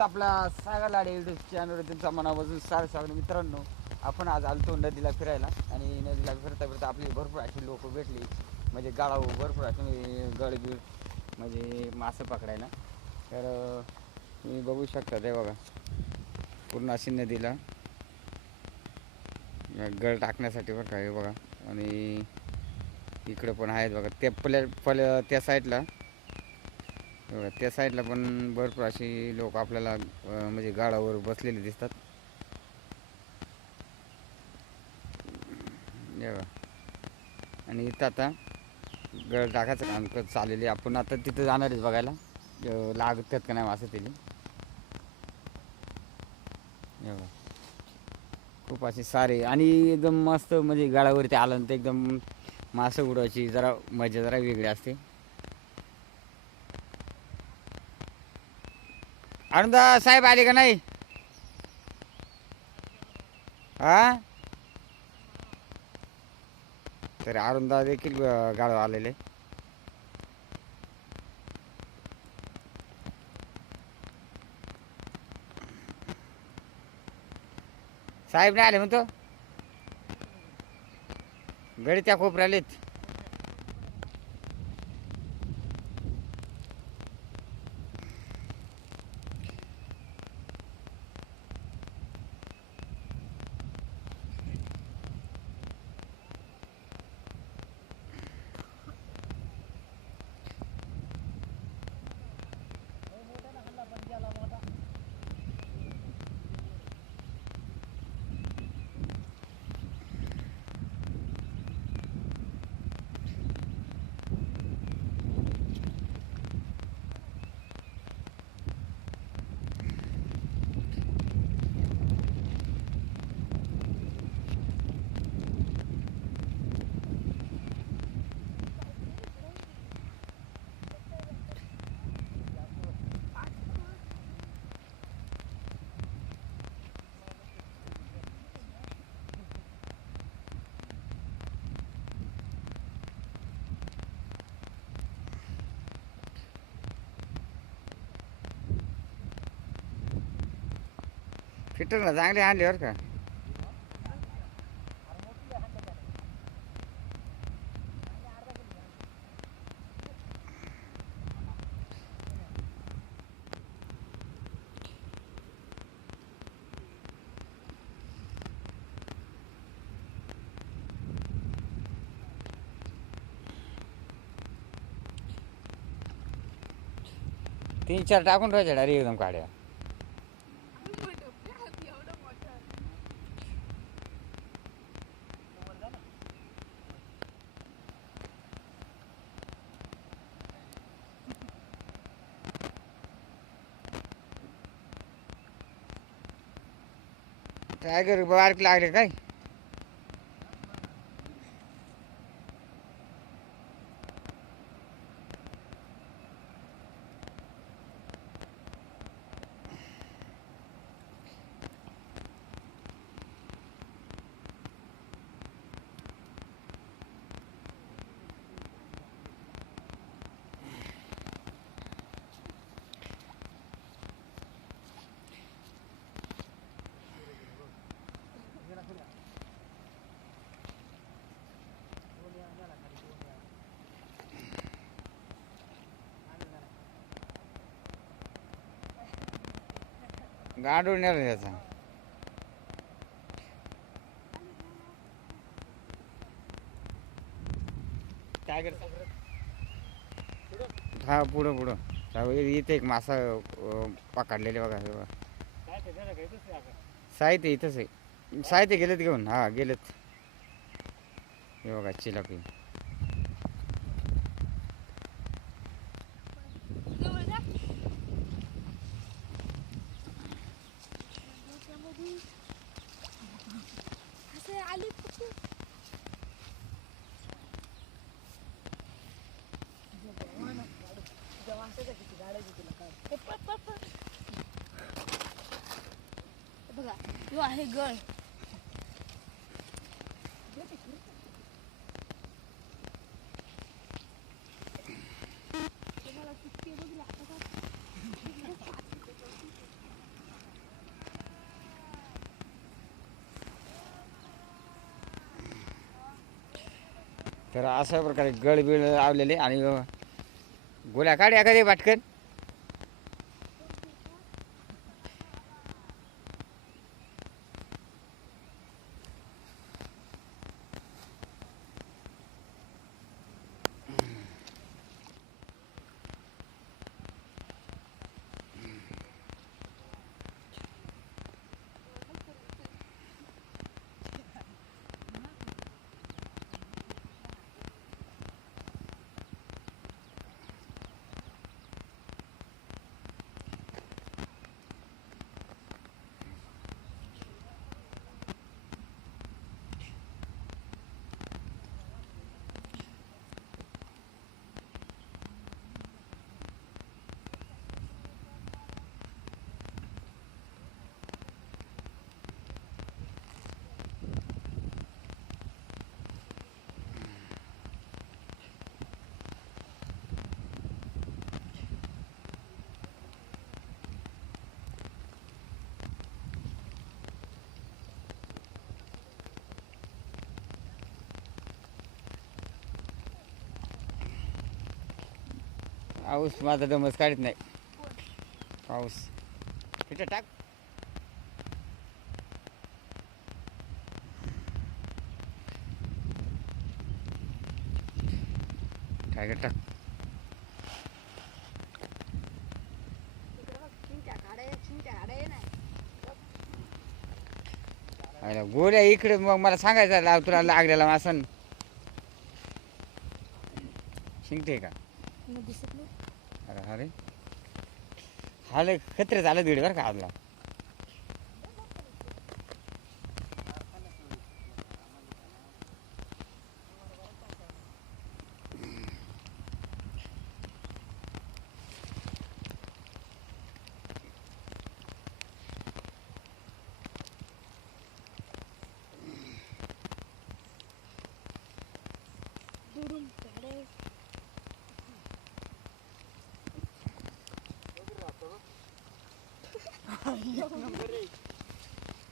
आपला सागर लाडे युट्यूब चॅनलवर तुमचा मनापासून स्वागत. मित्रांनो, आपण आज आलतो नदीला फिरायला आणि नदीला फिरता फिरता आपली भरपूर अशी लोक भेटली, म्हणजे गाळावर भरपूर असे गळबीळ म्हणजे मासे पकडायला. तर तुम्ही बघू शकता, ते बघा पूर्ण अशी नदीला गळ टाकण्यासाठी बरं का, हे बघा. आणि इकडं पण आहेत बघा, त्या साईडला त्या साईडला पण भरपूर अशी लोक आपल्याला म्हणजे गाडावर बसलेले दिसतात. आणि इथं आता गळ टाकायचं काम चाललेलं आहे. आपण आता तिथं जाणार आहे बघायला लागतात का नाही असं तिने. खूप असे सारे आणि एकदम मस्त, म्हणजे गाडावरती आलं तर एकदम मासे उडवायची जरा मजा जरा वेगळी असते. अरुणदा साहेब आले का नाही? हा, तर अरुणदा देखील गाडव आलेले. साहेब नाही आले म्हणतो, गडी त्या कोपऱ्यालेत. फिटर ना चांगले आणले बरं का. तीन चार टाकून ठेवायच्या डायरेक्ट एकदम काड्या. टायगर बारीक लागले काय? गाडून नेला त्याचा. टायगर हा, पुढं पुढं इथे एक मासा पकडलेले बघा. हे बघा साहित्य इथंच आहे. साहित्य गेलेत घेऊन, हा गेलेत. हे बघा चिलापी. बघा, यो आहे गळ. तर अशा प्रकारे गळबिळ लावलेले आणि गोळ्या काढ एखादी पटकन. पाऊस माझा दमच काढत नाही. पाऊस तिथं टाक. टाक टाक. अरे गोळ्या इकडे मग मला सांगायचं लाव तुला लागलेला मासन शिंकते का. दिसत नाही. अरे अरे हा लय खत्रे झालं दीड बरं का आपला. दुरून झाडे.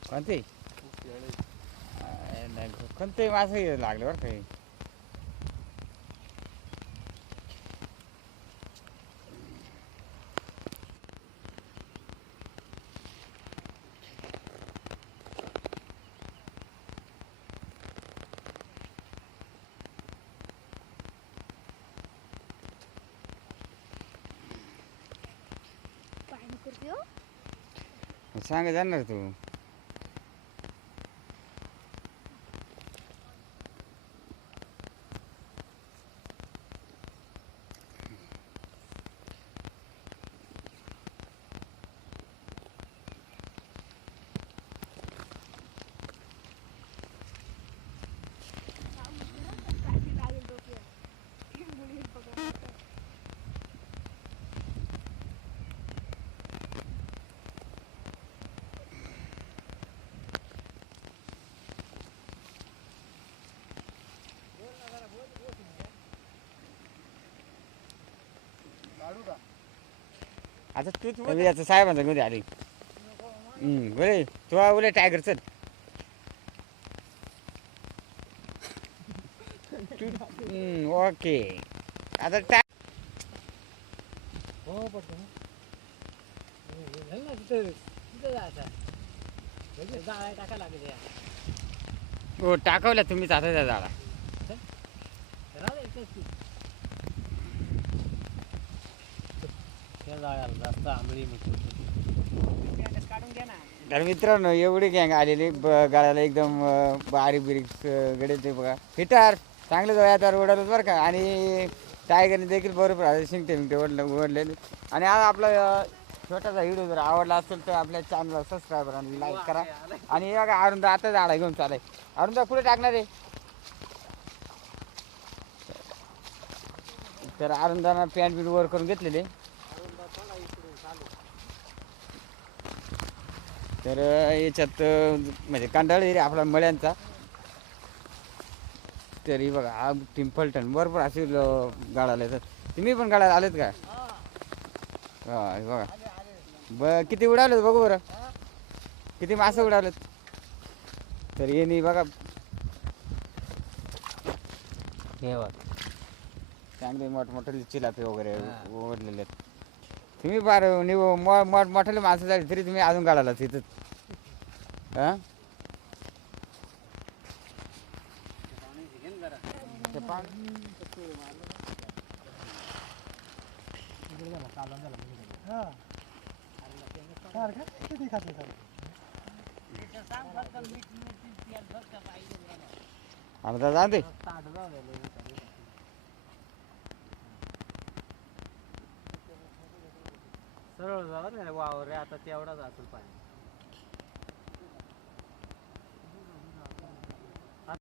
कोणते नाही कोणते मासे लागले बरं काही. पाणी करते हो. सांग जाणार तू. आता तूच याचं साहेबांचा मध्ये आली. बोले तू उले टायगर चल. ओके आता हो पडतो ना तिथं जायचं जाळ्या टाका लागेल. हो टाकवल्या तुम्हीच आता त्या झाडा. जास्त आंबळी काढून घ्या ना. तर मित्रांनो एवढी गँग आलेली गाड्याला एकदम बारीक बिरीक गडे ते बघा. हिटर चांगलं जवळ ओढालच बरं का. आणि टायगरने देखील बरोबर शिंकते मिंकते ओढलेले. आणि आज आपला छोटासा व्हिडिओ जर आवडला असेल तर आपल्या चॅनलला सबस्क्राईब आणि लाईक करा. आणि बघा अरुंदा आता झाडा घेऊन चालाय. अरुंदा कुठे टाकणार आहे. तर अरुंदानं पॅन्ट बीट वर करून घेतलेले. तर याच्यात म्हणजे कांडाळ एरिया आपला मळ्यांचा. तरी बघा हा पिंपलटण भरपूर असे गाडाला येतात. तुम्ही पण गाडाला आलेत का. हा बघा किती उडालेत बघू बरं. किती मासे उडालेत. तर येणे बघा हे बघ चांगले मोठमोठे चिलापे वगैरे हा. ओढलेले आहेत. तुम्ही फार मोठाले माणसं झाली तरी तुम्ही अजून काढायला तिथं हां ते पाणी अर्धा जा दे. सरळ जाऊ ना वावर रे आता तेवढाच असेल पाणी